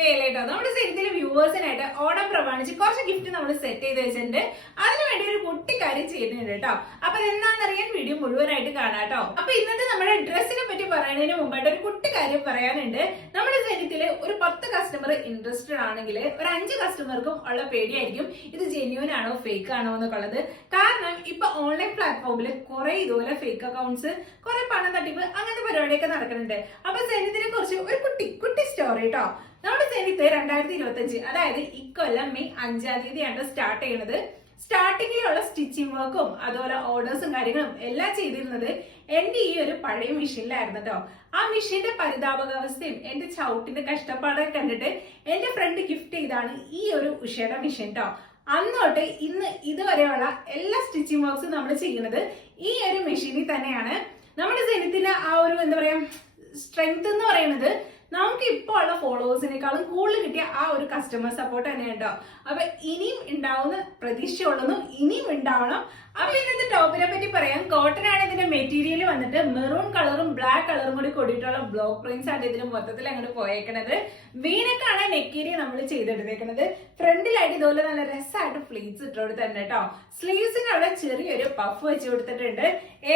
Help ചെയ്യലേട്ടോ. നമ്മുടെ സെറ്റിലെ വ്യൂവേഴ്സിനായിട്ട് ഓണം പ്രമാണിച്ച് കുറച്ച് ഗിഫ്റ്റ് നമ്മൾ സെറ്റ് ചെയ്ത് വെച്ചിട്ടുണ്ട്. അതിനുവേണ്ടി ഒരു കുട്ടി കാര്യം ചെയ്യുന്നുണ്ട് കേട്ടോ. അപ്പൊ എന്താണെന്നറിയാൻ വീഡിയോ മുഴുവനായിട്ട് കാണാട്ടോ. അപ്പൊ ഇന്നത്തെ നമ്മുടെ ഡ്രസ്സിനെ പറ്റി പറയുന്നതിന് മുമ്പായിട്ട് ഒരു കുട്ടി കാര്യം പറയാനുണ്ട്. നമ്മുടെ സെറ്റില് ഒരു 10 കസ്റ്റമർ ഇൻട്രസ്റ്റഡ് ആണെങ്കിൽ ഒരു 5 കസ്റ്റമർക്കും ഉള്ള പേടിയായിരിക്കും ഇത് ജെന്യൂൻ ആണോ ഫേക്ക് ആണോ എന്നൊക്കെയുള്ളത്. കാരണം ഇപ്പൊ ഓൺലൈൻ പ്ലാറ്റ്ഫോമിൽ കുറെ ഇതുപോലെ ഫേക്ക് അക്കൗണ്ട്സ്, കുറെ പണം തട്ടിപ്പ് അങ്ങനത്തെ പരിപാടിയൊക്കെ നടക്കുന്നുണ്ട്. അപ്പൊ സെനിത്തിനെ കുറിച്ച് ഒരു കുട്ടി സ്റ്റോറി കേട്ടോ. നമ്മുടെ സെനിത്ത് 2025 അതായത് ഇക്കൊല്ലം മെയ് 5-ാം തീയതിയാണ് സ്റ്റാർട്ട് ചെയ്യുന്നത്. സ്റ്റാർട്ടിങ്ങിലുള്ള സ്റ്റിച്ചിങ് വർക്കും അതുപോലെ ഓർഡേഴ്സും കാര്യങ്ങളും എല്ലാം ചെയ്തിരുന്നത് എന്റെ ഈ ഒരു പഴയ മെഷീനിലായിരുന്നു കേട്ടോ. ആ മെഷീന്റെ പരിതാപകാവസ്ഥയും എന്റെ ചവിട്ടിന്റെ കഷ്ടപ്പാടൊക്കെ കണ്ടിട്ട് എന്റെ ഫ്രണ്ട് ഗിഫ്റ്റ് ചെയ്താണ് ഈ ഒരു ഉഷയുടെ മെഷീൻ കേട്ടോ. അന്നോട്ട് ഇന്ന് ഇതുവരെയുള്ള എല്ലാ സ്റ്റിച്ചിങ് വർക്ക്സും നമ്മൾ ചെയ്യുന്നത് ഈ ഒരു മെഷീനിൽ തന്നെയാണ്. നമ്മുടെ സെനിത്തിന് ആ ഒരു എന്താ പറയാ സ്ട്രെങ്ത് എന്ന് പറയുന്നത് നമുക്ക് ഇപ്പോൾ ഉള്ള ഫോളോവേഴ്സിനേക്കാളും കൂടുതൽ കിട്ടിയ ആ ഒരു കസ്റ്റമർ സപ്പോർട്ട് തന്നെ ഉണ്ടാവും. അപ്പൊ ഇനിയും ഉണ്ടാവുന്ന പ്രതീക്ഷയുള്ളതും ഇനിയും ഉണ്ടാവണം. അപ്പൊ ഇന്നത്തെ ടോപ്പിനെ പറ്റി പറയാം. കോട്ടൺ ആണ് ഇതിന്റെ മെറ്റീരിയൽ വന്നിട്ട് മെറൂൺ കളറും ബ്ലാക്ക് കളറും കൂടി കൂടിയിട്ടുള്ള ബ്ലോക്ക് പ്രിന്റ്സ് ആണ് ഇതിന് മൊത്തത്തിൽ അങ്ങോട്ട് പോയേക്കണത്. വീനക്കാണ് നെക്കേരിയ നമ്മൾ ചെയ്തെടുത്തേക്കുന്നത്. ഫ്രണ്ടിലായിട്ട് ഇതുപോലെ നല്ല രസമായിട്ട് ഫ്ലീറ്റ്സ് ഇട്ടുകൊടുത്തിട്ടുണ്ട് കേട്ടോ. സ്ലീവ്സിന് അവിടെ ചെറിയൊരു പഫ് വെച്ച് കൊടുത്തിട്ടുണ്ട്.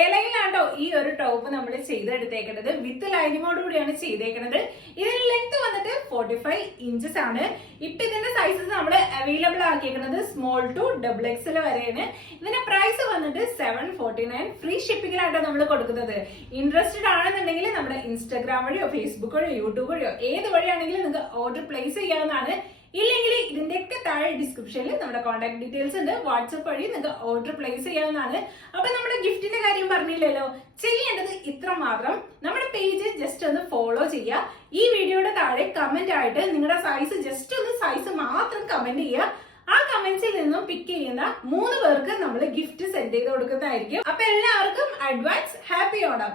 ഏലയിലാണ്ടോ ഈ ഒരു ടോപ്പ് നമ്മൾ ചെയ്തെടുത്തേക്കുന്നത്. വിത്ത് ലൈനിങ്ങോട് കൂടിയാണ് ചെയ്തേക്കുന്നത്. ഇതിന്റെ ലെങ്ത് വന്നിട്ട് 45 ഇഞ്ചസ് ആണ്. ഇപ്പൊ ഇതിന്റെ സൈസസ് നമ്മൾ അവൈലബിൾ ആക്കിയേക്കുന്നത് സ്മോൾ ടു XXL വരെയാണ്. ഇതിന്റെ പ്രൈസ് വന്നിട്ട് 749. ഫ്രീ ഷിപ്പിംഗിലാട്ടോ നമ്മൾ കൊടുക്കുന്നത്. ഇൻട്രസ്റ്റഡ് ആണെന്നുണ്ടെങ്കിൽ നമ്മുടെ ഇൻസ്റ്റാഗ്രാം വഴിയോ ഫേസ്ബുക്ക് വഴിയോ യൂട്യൂബ് വഴിയോ ഏത് വഴിയാണെങ്കിലും നിങ്ങൾക്ക് ഓർഡർ പ്ലേസ് ചെയ്യാവുന്നതാണ്. ഇല്ലെങ്കിൽ ഇതിന്റെയൊക്കെ താഴെ ഡിസ്ക്രിപ്ഷനിൽ നമ്മുടെ കോൺടാക്ട് ഡീറ്റെയിൽസ് ഉണ്ട്. വാട്സ്ആപ്പ് വഴി നിങ്ങൾക്ക് ഓർഡർ പ്ലേസ് ചെയ്യാവുന്നതാണ്. അപ്പൊ നമ്മുടെ ഗിഫ്റ്റിന്റെ കാര്യം പറഞ്ഞില്ലല്ലോ. ചെയ്യേണ്ടത് ഇത്ര മാത്രം. നമ്മുടെ പേജ് ജസ്റ്റ് ഒന്ന് ഫോളോ ചെയ്യുക. ഈ വീഡിയോയുടെ താഴെ കമന്റ് ആയിട്ട് നിങ്ങളുടെ സൈസ് ജസ്റ്റ് ഒന്ന് സൈസ് മാത്രം കമന്റ് ചെയ്യുക. ആ കമന്റ്സിൽ നിന്നും പിക്ക് ചെയ്യുന്ന 3 പേർക്ക് നമ്മൾ ഗിഫ്റ്റ് സെൻഡ് ചെയ്ത് കൊടുക്കുന്നതായിരിക്കും. അപ്പൊ എല്ലാവർക്കും അഡ്വാൻസ് ഹാപ്പി ഓണം.